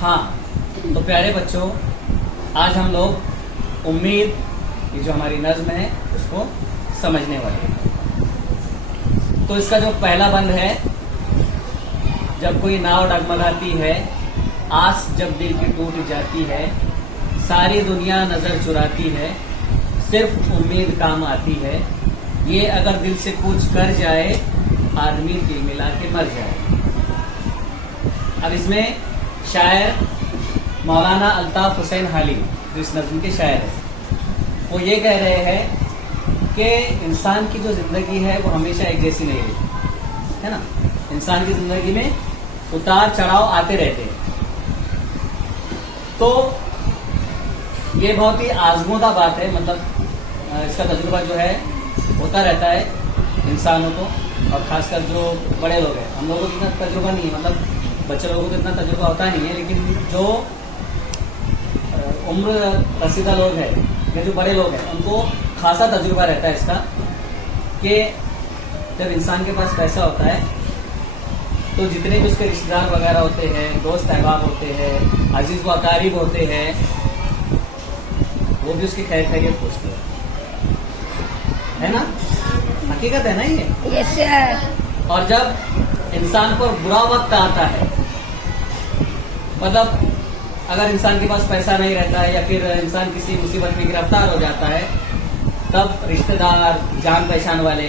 हाँ, तो प्यारे बच्चों, आज हम लोग उम्मीद की जो हमारी नज्म है उसको समझने वाले हैं। तो इसका जो पहला बंद है, जब कोई नाव डगमगाती है, आस जब दिल की टूट जाती है, सारी दुनिया नजर चुराती है, सिर्फ उम्मीद काम आती है, ये अगर दिल से कूच कर जाए, आदमी दिल मिला के मर जाए। अब इसमें शायर मौलाना अल्ताफ हुसैन हाली, जो इस नज़्म के शायर है, वो ये कह रहे हैं कि इंसान की जो जिंदगी है वो हमेशा एक जैसी नहीं रहती, है ना। इंसान की जिंदगी में उतार चढ़ाव आते रहते हैं। तो ये बहुत ही आजमूदा बात है, मतलब इसका तजुर्बा जो है होता रहता है इंसानों को, और खासकर जो बड़े लोग हैं। हम लोगों को इतना तजुर्बा नहीं है, मतलब बच्चे लोगों को इतना तजुर्बा होता नहीं है, लेकिन जो उम्र रसीदा लोग हैं या जो बड़े लोग हैं, उनको खासा तजुर्बा रहता है इसका, कि जब इंसान के पास पैसा होता है तो जितने भी उसके रिश्तेदार वगैरह होते हैं, दोस्त अहबाब होते हैं, अजीज व अकारीब होते हैं, वो भी उसकी खैर खैरियत पूछते हैं, है ना। हकीकत है ना ये। Yes sir. और जब इंसान पर बुरा वक्त आता है, मतलब अगर इंसान के पास पैसा नहीं रहता है या फिर इंसान किसी मुसीबत में गिरफ्तार हो जाता है, तब रिश्तेदार, जान पहचान वाले,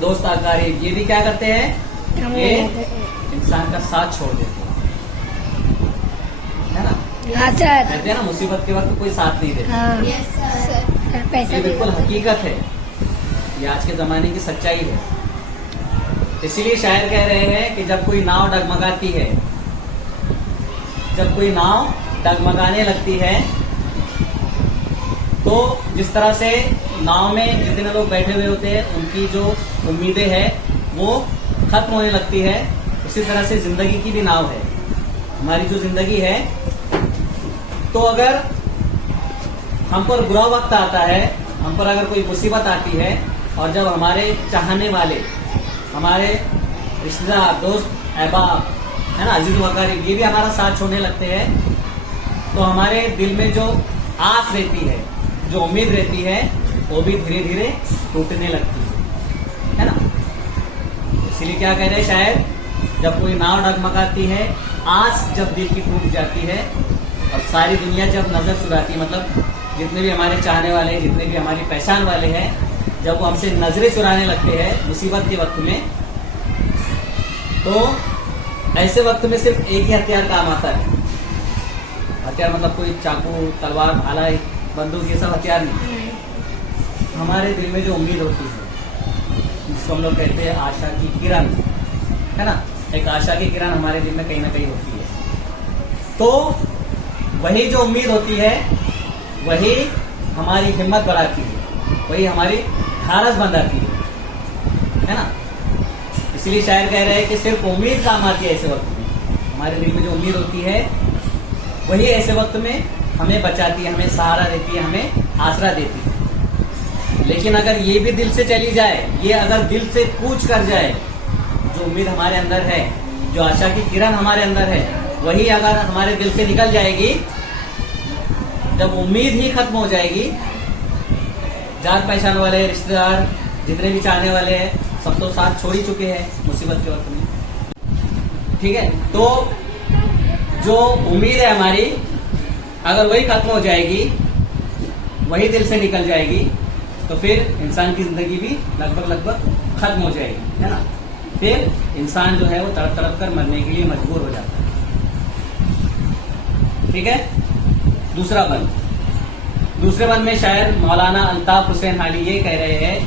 दोस्त अकारीब, ये भी क्या करते हैं, ये इंसान का साथ छोड़ देते हैं, है ना। हाँ सर। कहते हैं ना, मुसीबत के वक्त कोई साथ नहीं देता। हाँ यस सर। पैसा ये बिल्कुल हकीकत है, ये आज के जमाने की सच्चाई है। इसीलिए शायर कह रहे हैं कि जब कोई नाव डगमगाती है, जब कोई नाव डगमगाने लगती है, तो जिस तरह से नाव में जितने लोग बैठे हुए होते हैं उनकी जो उम्मीदें हैं वो खत्म होने लगती है, उसी तरह से जिंदगी की भी नाव है। हमारी जो जिंदगी है, तो अगर हम पर बुरा वक्त आता है, हम पर अगर कोई मुसीबत आती है, और जब हमारे चाहने वाले, हमारे रिश्तेदार, दोस्त अहबाब, है ना, अजीज वकारीब, ये भी हमारा साथ छोड़ने लगते हैं, तो हमारे दिल में जो आस रहती है, जो उम्मीद रहती है, वो भी धीरे धीरे टूटने लगती है ना। इसीलिए क्या कह रहे हैं शायद, जब कोई नाव डगमगाती है, आस जब दिल की टूट जाती है, और सारी दुनिया जब नजर चुराती है, मतलब जितने भी हमारे चाहने वाले, जितने भी हमारी पहचान वाले हैं, जब वो हमसे नजरें चुराने लगते हैं मुसीबत के वक्त में, तो ऐसे वक्त में सिर्फ एक ही हथियार काम आता है। हथियार मतलब कोई चाकू, तलवार, भाला, बंदूक, ये सब हथियार नहीं। हमारे दिल में जो उम्मीद होती है, जिसको हम लोग कहते हैं आशा की किरण, है ना, एक आशा की किरण हमारे दिल में कहीं ना कहीं होती है। तो वही जो उम्मीद होती है, वही हमारी हिम्मत बढ़ाती है, वही हमारी ढारस बंधाती है ना। इसलिए शायर कह रहे हैं कि सिर्फ उम्मीद काम आती है ऐसे वक्त में। हमारे दिल में जो उम्मीद होती है, वही ऐसे वक्त में हमें बचाती है, हमें सहारा देती है, हमें आसरा देती है। लेकिन अगर ये भी दिल से चली जाए, ये अगर दिल से कूच कर जाए, जो उम्मीद हमारे अंदर है, जो आशा की किरण हमारे अंदर है, वही अगर हमारे दिल से निकल जाएगी, जब उम्मीद ही खत्म हो जाएगी, जान पहचान वाले, रिश्तेदार, जितने भी चाहने वाले हैं, सब तो साथ छोड़ ही चुके हैं मुसीबत के वक्त में, ठीक है। तो जो उम्मीद है हमारी, अगर वही खत्म हो जाएगी, वही दिल से निकल जाएगी, तो फिर इंसान की जिंदगी भी लगभग खत्म हो जाएगी, है ना। फिर इंसान जो है वो तड़प तड़प कर मरने के लिए मजबूर हो जाता है, ठीक है। दूसरा बंद, दूसरे बंद में शायर मौलाना अल्ताफ हुसैन हाली ये कह रहे हैं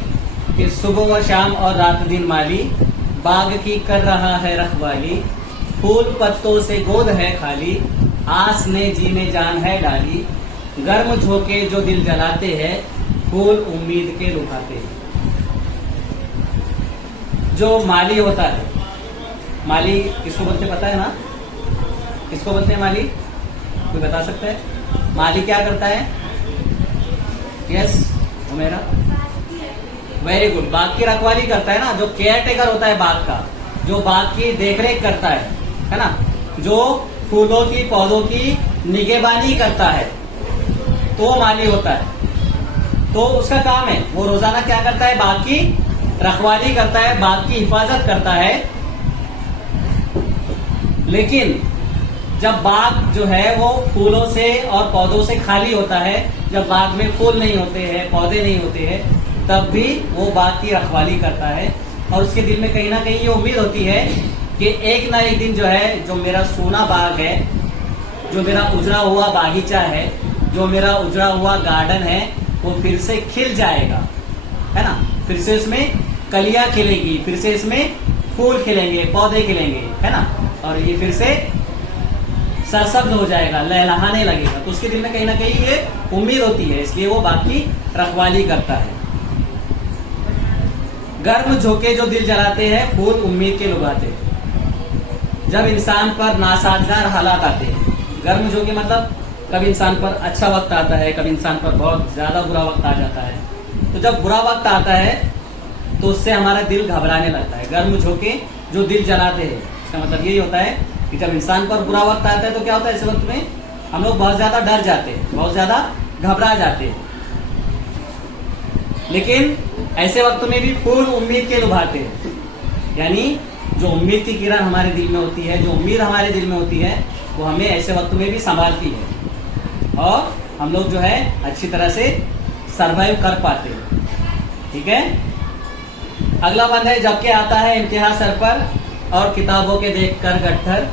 कि सुबह व शाम और रात दिन माली, बाग की कर रहा है रखवाली, फूल पत्तों से गोद है खाली, आस ने जी में जान है डाली, गर्म झोंके जो दिल जलाते हैं, फूल उम्मीद के रुखाते हैं। जो माली होता है, माली किसको बोलते पता है ना, किसको बोलते हैं माली, कोई बता सकता है? माली क्या करता है? यस मेरा वेरी गुड, बाग की रखवाली करता है ना, जो केयर टेकर होता है बाग का, जो बाग की देखरेख करता है ना, जो फूलों की पौधों की निगहबानी करता है तो वो माली होता है। तो उसका काम है, वो रोजाना क्या करता है, बाग की रखवाली करता है, बाग की हिफाजत करता है। लेकिन जब बाग जो है वो फूलों से और पौधों से खाली होता है, जब बाग में फूल नहीं होते हैं, पौधे नहीं होते हैं, तब भी वो बाग की रखवाली करता है। और उसके दिल में कहीं ना कहीं ये उम्मीद होती है कि एक ना एक दिन जो है, जो मेरा सोना बाग है, जो मेरा उजड़ा हुआ बागीचा है, जो मेरा उजड़ा हुआ गार्डन है, वो फिर से खिल जाएगा, है ना। फिर से उसमें कलियां खिलेगी, फिर से इसमें फूल खिलेंगे, पौधे खिलेंगे, है ना। और ये फिर से सरसब्ज हो जाएगा, लहलहाने लगेगा। तो उसके दिल में कहीं ना कहीं ये उम्मीद होती है, इसलिए वो बाग की रखवाली करता है। गर्म झोंके जो दिल जलाते हैं, फूल उम्मीद के लुभाते हैं। जब इंसान पर नासाजगार हालात आते हैं, गर्म झोंके मतलब कभी इंसान पर अच्छा वक्त आता है, कभी इंसान पर बहुत ज्यादा बुरा वक्त आ जाता है। तो जब बुरा वक्त आता है तो उससे हमारा दिल घबराने लगता है। गर्म झोंके जो दिल जलाते हैं, इसका मतलब यही होता है कि जब इंसान पर बुरा वक्त आता है तो क्या होता है, इस वक्त में हम लोग बहुत ज्यादा डर जाते हैं, बहुत ज्यादा घबरा जाते हैं। लेकिन ऐसे वक्त में भी फूल उम्मीद के लुभाते हैं, यानी जो उम्मीद की किरण हमारे दिल में होती है, जो उम्मीद हमारे दिल में होती है, वो हमें ऐसे वक्त में भी संभालती है और हम लोग जो है अच्छी तरह से सरवाइव कर पाते हैं। ठीक है। अगला बंद है, जबकि आता है इम्तिहान सर पर और किताबों के देखकर गट्ठर,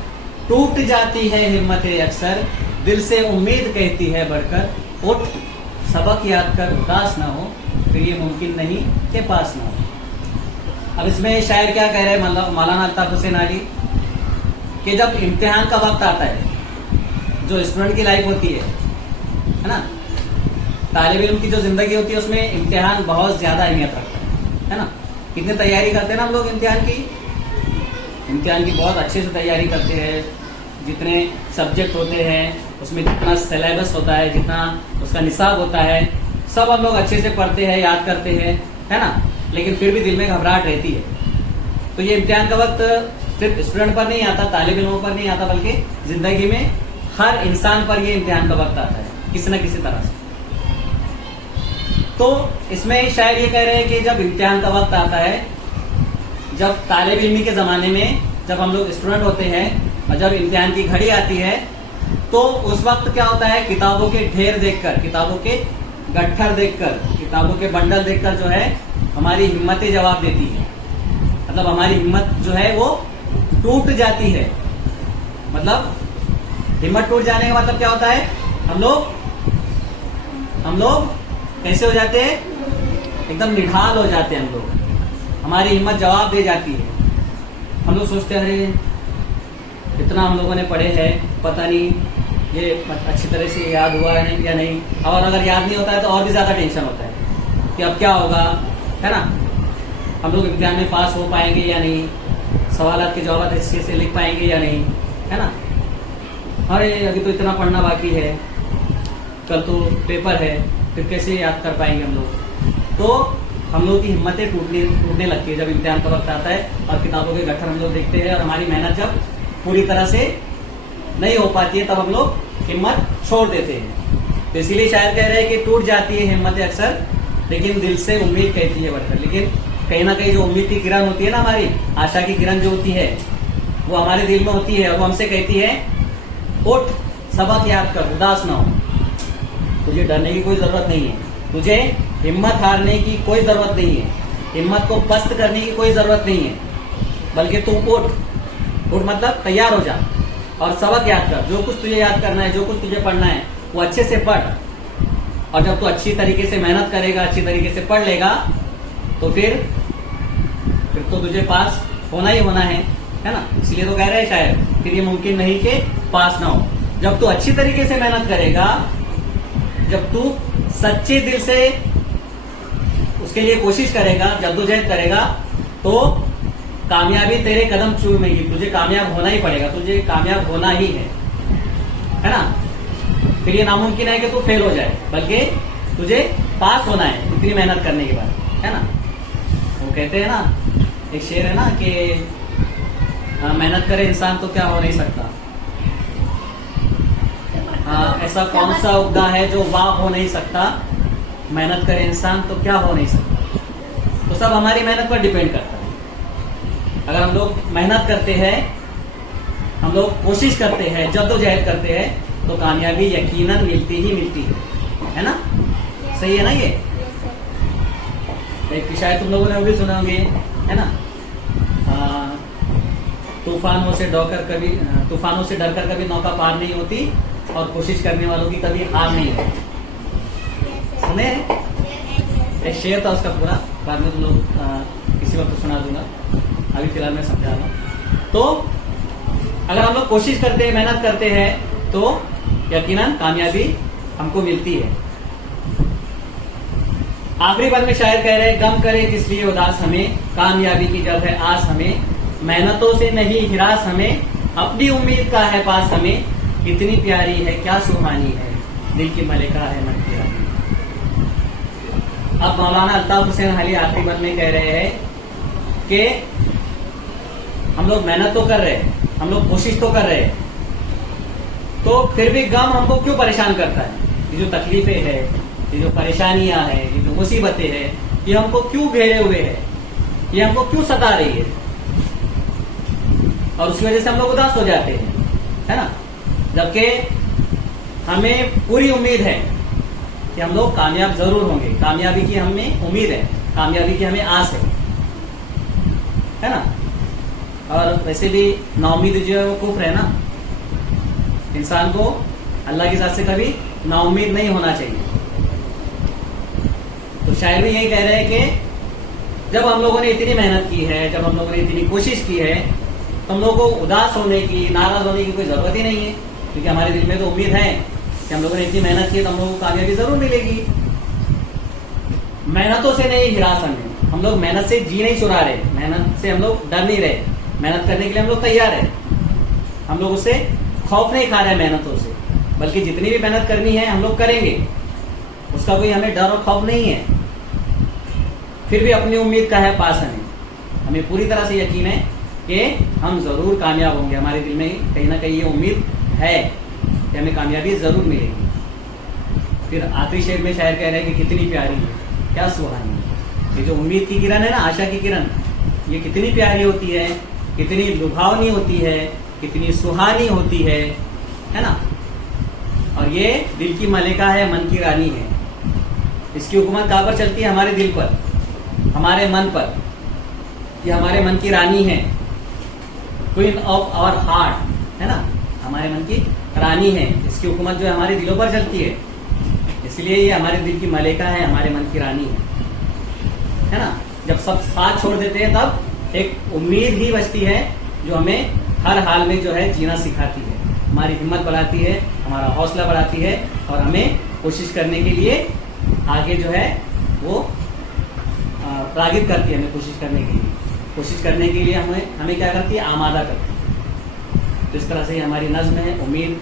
टूट जाती है हिम्मतें अक्सर, दिल से उम्मीद कहती है बढ़कर, उठ सबक याद कर उदास ना हो, फिर ये मुमकिन नहीं के पास ना हो। अब इसमें शायर क्या कह रहे हैं मौलाना अल्ताफ हुसैन अली, कि जब इम्तिहान का वक्त आता है, जो स्टूडेंट की लाइफ होती है ना, तालिब इल्म की जो जिंदगी होती है, उसमें इम्तिहान बहुत ज्यादा अहमियत रखता है ना। कितनी तैयारी करते हैं ना हम लोग इम्तिहान की बहुत अच्छे से तैयारी करते हैं। जितने सब्जेक्ट होते हैं उसमें जितना सिलेबस होता है, जितना उसका निसाब होता है, सब हम लोग अच्छे से पढ़ते हैं, याद करते हैं, है ना। लेकिन फिर भी दिल में घबराहट रहती है। तो ये इम्तिहान का वक्त सिर्फ स्टूडेंट पर नहीं आता, तालिब इल्मों पर नहीं आता, बल्कि जिंदगी में हर इंसान पर ये इम्तिहान का वक्त आता है, किसी न किसी तरह से। तो इसमें शायद ये कह रहे हैं कि जब इम्तिहान का वक्त आता है, जब तालिब इल्मी के जमाने में जब हम लोग स्टूडेंट होते हैं और जब इम्तिहान की घड़ी आती है, तो उस वक्त क्या होता है, किताबों के ढेर देखकर, किताबों के गट्ठर देखकर, किताबों के बंडल देखकर जो है हमारी हिम्मतें जवाब देती है। मतलब हमारी हिम्मत जो है वो टूट जाती है। मतलब हिम्मत टूट जाने का मतलब क्या होता है, हम लोग कैसे हो जाते हैं, एकदम निढाल हो जाते हैं हम लोग, हमारी हिम्मत जवाब दे जाती है। हम लोग सोचते हैं अरे इतना हम लोगों ने पढ़े हैं, पता नहीं ये अच्छी तरह से याद हुआ है या नहीं, और अगर याद नहीं होता है तो और भी ज्यादा टेंशन होता है कि अब क्या होगा, है ना। हम लोग इम्तिहान में पास हो पाएंगे या नहीं, सवालात के जवाब अच्छे से लिख पाएंगे या नहीं, है ना। अरे अभी तो इतना पढ़ना बाकी है, कल तो पेपर है, फिर कैसे याद कर पाएंगे हम लोग। तो हम लोग की हिम्मतें टूटने लगती है जब इम्तिहान का वक्त आता है और किताबों के गट्ठर हम लोग देखते हैं, और हमारी मेहनत जब पूरी तरह से नहीं हो पाती है तब हम लोग हिम्मत छोड़ देते हैं। तो इसीलिए शायर कह रहे हैं कि टूट जाती है हिम्मतें अक्सर, लेकिन दिल से उम्मीद कहती है बढ़कर। लेकिन कहीं ना कहीं जो उम्मीद की किरण होती है ना, हमारी आशा की किरण जो होती है, वो हमारे दिल में होती है और वो हमसे कहती है उठ सबक याद कर उदास ना हो। तुझे डरने की कोई जरूरत नहीं है, तुझे हिम्मत हारने की कोई जरूरत नहीं है, हिम्मत को पस्त करने की कोई जरूरत नहीं है, बल्कि तू उठ मतलब तैयार हो जा और सबक याद कर। जो कुछ तुझे याद करना है, जो कुछ तुझे पढ़ना है, वो अच्छे से पढ़। और जब तू अच्छी तरीके से मेहनत करेगा, अच्छी तरीके से पढ़ लेगा, तो फिर तो तुझे पास होना ही होना है ना। इसलिए तो कह रहे हैं शायद फिर ये मुमकिन नहीं कि पास ना हो। जब तू अच्छी तरीके से मेहनत करेगा, जब तू सच्चे दिल से उसके लिए कोशिश करेगा, जद्दोजहद करेगा, तो कामयाबी तेरे कदम चूमेगी। तुझे कामयाब होना ही पड़ेगा, तुझे कामयाब होना ही है ना। फिर ये नामुमकिन है कि तू फेल हो जाए, बल्कि तुझे पास होना है इतनी मेहनत करने के बाद, है ना। वो कहते हैं ना, एक शेर है ना कि मेहनत करे इंसान तो क्या हो नहीं सकता, ऐसा कौन सा उद्दा है जो वाह हो नहीं सकता, मेहनत करे इंसान तो क्या हो नहीं सकता। तो सब हमारी मेहनत पर डिपेंड करता है। अगर हम लोग मेहनत करते हैं, हम लोग कोशिश करते हैं, जद्दोजहद करते हैं, तो कामयाबी यकीनन मिलती ही मिलती है ना। सही है ना ये। एक शायद तुम लोगों ने वो भी सुना होंगे, है ना, तूफानों से डरकर कभी नौका पार नहीं होती और कोशिश करने वालों की कभी हार नहीं होती। सुने एक शेर था उसका पूरा, बाद में तुम लोग किसी वक्त सुना दूंगा, अभी फिलहाल मैं समझा रहा हूं। तो अगर हम लोग कोशिश करते हैं, मेहनत करते हैं, तो यकीनन कामयाबी हमको मिलती है। आखिरी बार में शायर कह रहे हैं, गम करे किस लिए उदास हमें, कामयाबी की जब है आस हमें, मेहनतों से नहीं हिरास हमें, अपनी उम्मीद का है पास हमें, कितनी प्यारी है क्या सुहानी है, दिल की मलिका है मन की रानी। अब मौलाना अल्ताफ हुसैन अली आखिरी बार में कह रहे हैं कि हम लोग मेहनत तो कर रहे हैं, हम लोग कोशिश तो कर रहे हैं, तो फिर भी गम हमको क्यों परेशान करता है। ये जो तकलीफें हैं, ये जो परेशानियां हैं, ये जो मुसीबतें हैं, ये हमको क्यों घेरे हुए है, ये हमको क्यों सता रही है, और उसकी वजह से हम लोग उदास हो जाते हैं, है ना। जबकि हमें पूरी उम्मीद है कि हम लोग कामयाब जरूर होंगे, कामयाबी की हमें उम्मीद है, कामयाबी की हमें आस है ना। और वैसे भी नाउम्मीद जो है वो कुफ्र है ना। इंसान को अल्लाह की ज़ात से कभी नाउम्मीद नहीं होना चाहिए। तो शायर भी यही कह रहे हैं कि जब हम लोगों ने इतनी मेहनत की है, जब हम लोगों ने इतनी कोशिश की है, तो हम लोगों को उदास होने की, नाराज होने की कोई जरूरत ही नहीं है, क्योंकि हमारे दिल में तो उम्मीद है कि हम लोगों ने इतनी मेहनत की तो हम लोगों को कामयाबी जरूर मिलेगी। मेहनतों से नहीं हिरास हमें, हम लोग मेहनत से जी नहीं चुरा रहे, मेहनत से हम लोग डर नहीं रहे, मेहनत करने के लिए हम लोग तैयार है, हम लोग उससे खौफ नहीं खा रहे मेहनतों से, बल्कि जितनी भी मेहनत करनी है हम लोग करेंगे, उसका कोई हमें डर और खौफ नहीं है। फिर भी अपनी उम्मीद का है पास हमें पूरी तरह से यकीन है कि हम जरूर कामयाब होंगे। हमारे दिल में कहीं ना कहीं ये उम्मीद है कि हमें कामयाबी जरूर मिलेगी। फिर आखिरी शेर में शायर कह रहे हैं कि कितनी प्यारी है क्या सुहानी है। ये जो उम्मीद की किरण है ना, आशा की किरण, ये कितनी प्यारी होती है, कितनी लुभावनी होती है, कितनी सुहानी होती है ना। और ये दिल की मलिका है, मन की रानी है। इसकी हुकूमत कहाँ पर चलती है? हमारे दिल पर, हमारे मन पर। ये हमारे मन की रानी है, क्वीन ऑफ आवर हार्ट, है ना, हमारे मन की रानी है। इसकी हुकूमत जो है हमारे दिलों पर चलती है, इसलिए ये हमारे दिल की मलिका है, हमारे मन की रानी है ना। जब सब साथ छोड़ देते हैं तब एक उम्मीद ही बचती है जो हमें हर हाल में जो है जीना सिखाती है, हमारी हिम्मत बढ़ाती है, हमारा हौसला बढ़ाती है, और हमें कोशिश करने के लिए आगे जो है वो रागिब करती है, हमें कोशिश करने के लिए, कोशिश करने के लिए हमें क्या करती है? आमादा करती है। तो इस तरह से हमारी नज्म है उम्मीद,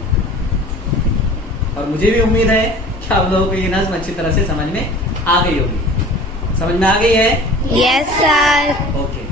और मुझे भी उम्मीद है कि आप लोगों को ये नज्म अच्छी तरह से समझ में आ गई होगी। समझ में आ गई है? Yes sir. ओके।